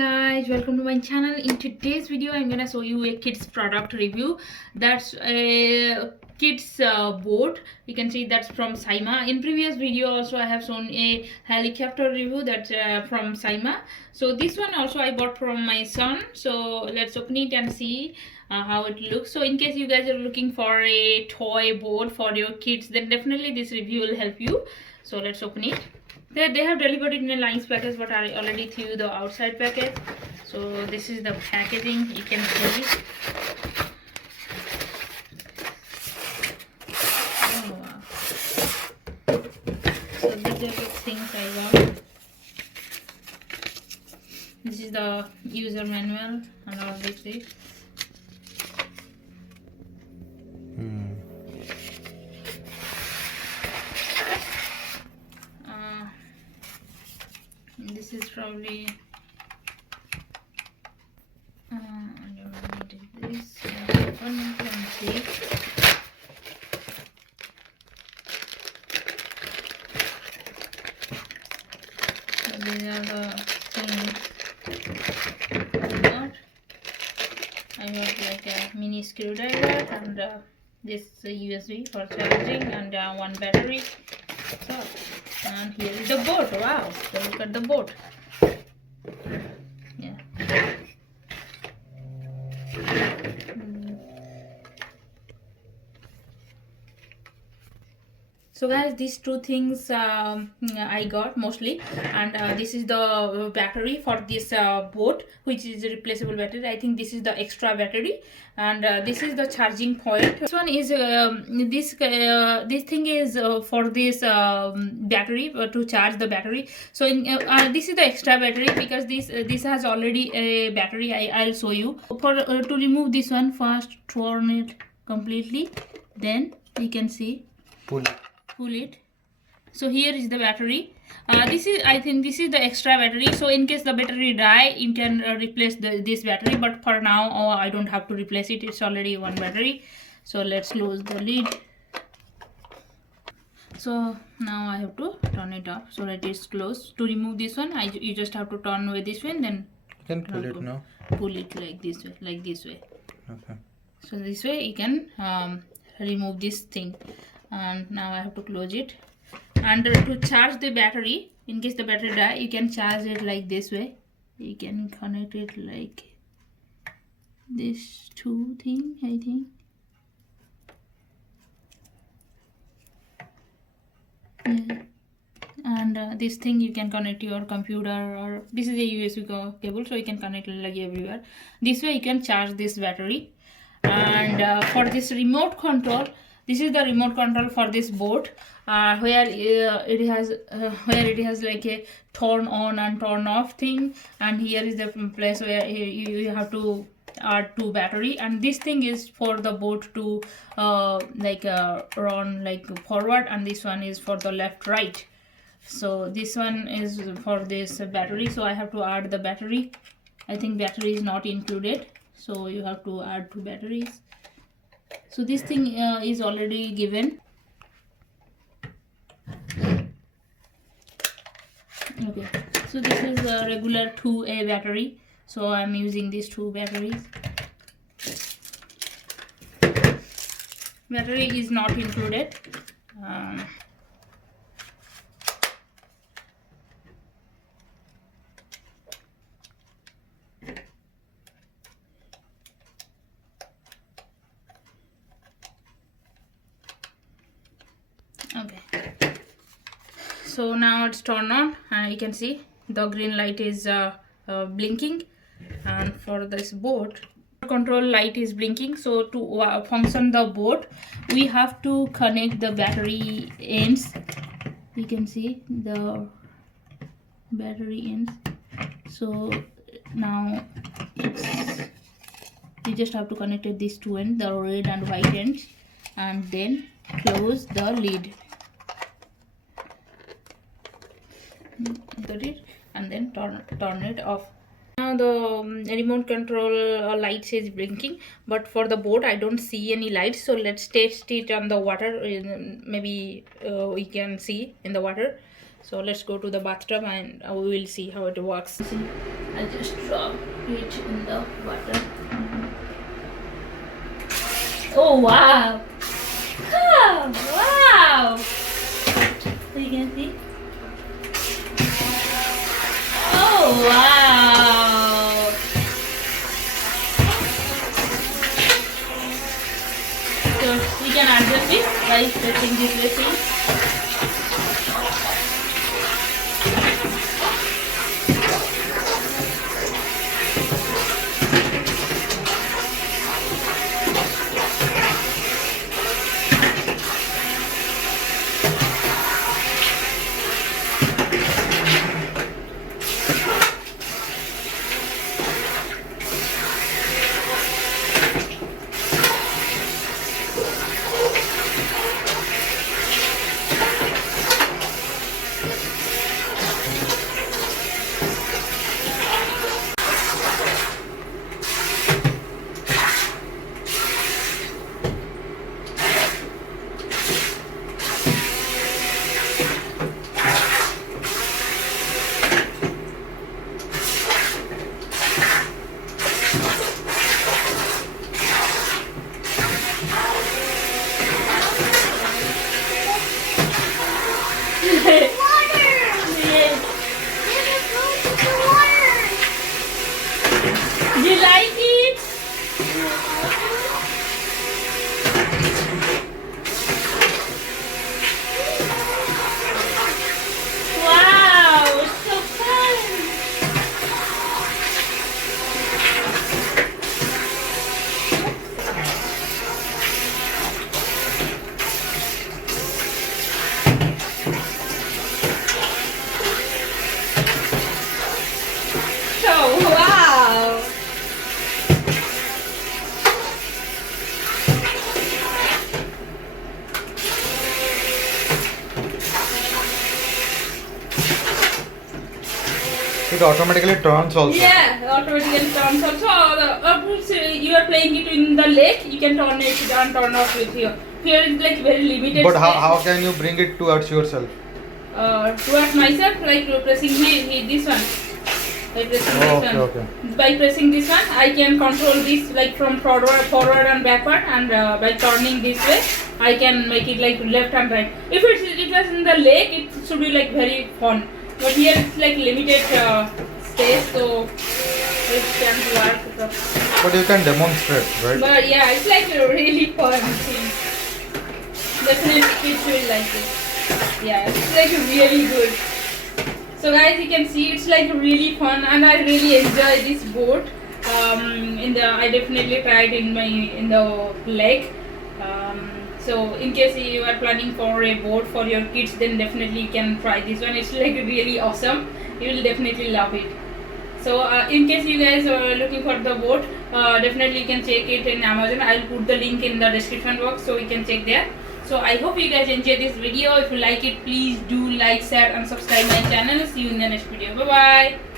guys, welcome to my channel. In today's video I'm gonna show you a kids product review. That's a kids boat. You can see that's from Syma. In previous video also I have shown a helicopter review that's from Syma. So this one also I bought from my son. So let's open it and see how it looks. So in case you guys are looking for a toy boat for your kids, then definitely this review will help you. So let's open it. They have delivered it in a nice package, but I already threw the outside package. So this is the packaging. You can see. Oh wow! So these are the things I got. This is the user manual and all this things. This is probably I don't know what it is. Open it and see. So these are the things I got. I got like a mini screwdriver and this USB for charging and one battery. So, and here is the boat. Wow, so look at the boat. Yeah. So guys, these two things I got mostly, and this is the battery for this boat, which is a replaceable battery. I think this is the extra battery, and this is the charging point. This one is this thing is for this battery to charge the battery. So this is the extra battery because this has already a battery. I'll show you. For to remove this one, first turn it completely, then you can see pull it. So here is the battery. This is, I think this is the extra battery, so in case the battery die you can replace this battery, but for now I don't have to replace it. It's already one battery. So let's close the lid. So now I have to turn it off so that it's closed. To remove this one, you just have to turn with this one, then you can pull it now. Pull it like this way, Okay. So this way you can remove this thing. And now I have to close it. And to charge the battery, in case the battery die, you can charge it like this way. You can connect it like this two thing, I think. Yeah. And this thing you can connect to your computer, or this is a USB cable, so you can connect it like everywhere. This way you can charge this battery. And for this remote control, this is the remote control for this boat, where it has like a turn on and turn off thing, and here is the place where you have to add two battery, and this thing is for the boat to run like forward, and this one is for the left right. So this one is for this battery, so I have to add the battery. I think battery is not included, so you have to add two batteries. So this thing is already given. Okay, so this is a regular 2A battery, so I'm using these two batteries. Battery is not included. Okay, so now it's turned on, and you can see the green light is blinking, and for this boat control light is blinking. So to function the boat, we have to connect the battery ends. You can see the battery ends. So now you just have to connect these two ends, the red and white ends, and then close the lid. Got it, and then turn it off. Now the remote control lights is blinking, but for the boat I don't see any lights. So let's test it on the water. Maybe we can see in the water. So let's go to the bathtub and we will see how it works. See, I'll just drop it in the water. Oh wow! Oh, wow! So you can see. Oh wow! So we can adjust it by pressing this button. Do you like it? Wow, it's so fun. Oh, wow. It automatically turns also. Yeah, automatically turns also. You are playing it in the lake, you can turn it and turn off with here. Here is like very limited But space. how can you bring it towards yourself? Towards myself, like pressing this one. By pressing this one. Okay. By pressing this one, I can control this like from forward and backward, and by turning this way, I can make it like left and right. If it was in the lake, it should be like very fun. But here it's like limited space, so it can't work. But you can demonstrate, right? But yeah, it's like a really fun thing. Definitely kids will like it. Yeah, it's like really good. So guys, you can see it's like really fun, and I really enjoy this boat. I definitely tried in the lake. So in case you are planning for a boat for your kids, then definitely you can try this one. It's like really awesome. You will definitely love it. So in case you guys are looking for the boat, definitely you can check it in Amazon. I'll put the link in the description box so you can check there. So I hope you guys enjoyed this video. If you like it, please do like, share and subscribe my channel. See you in the next video. Bye bye.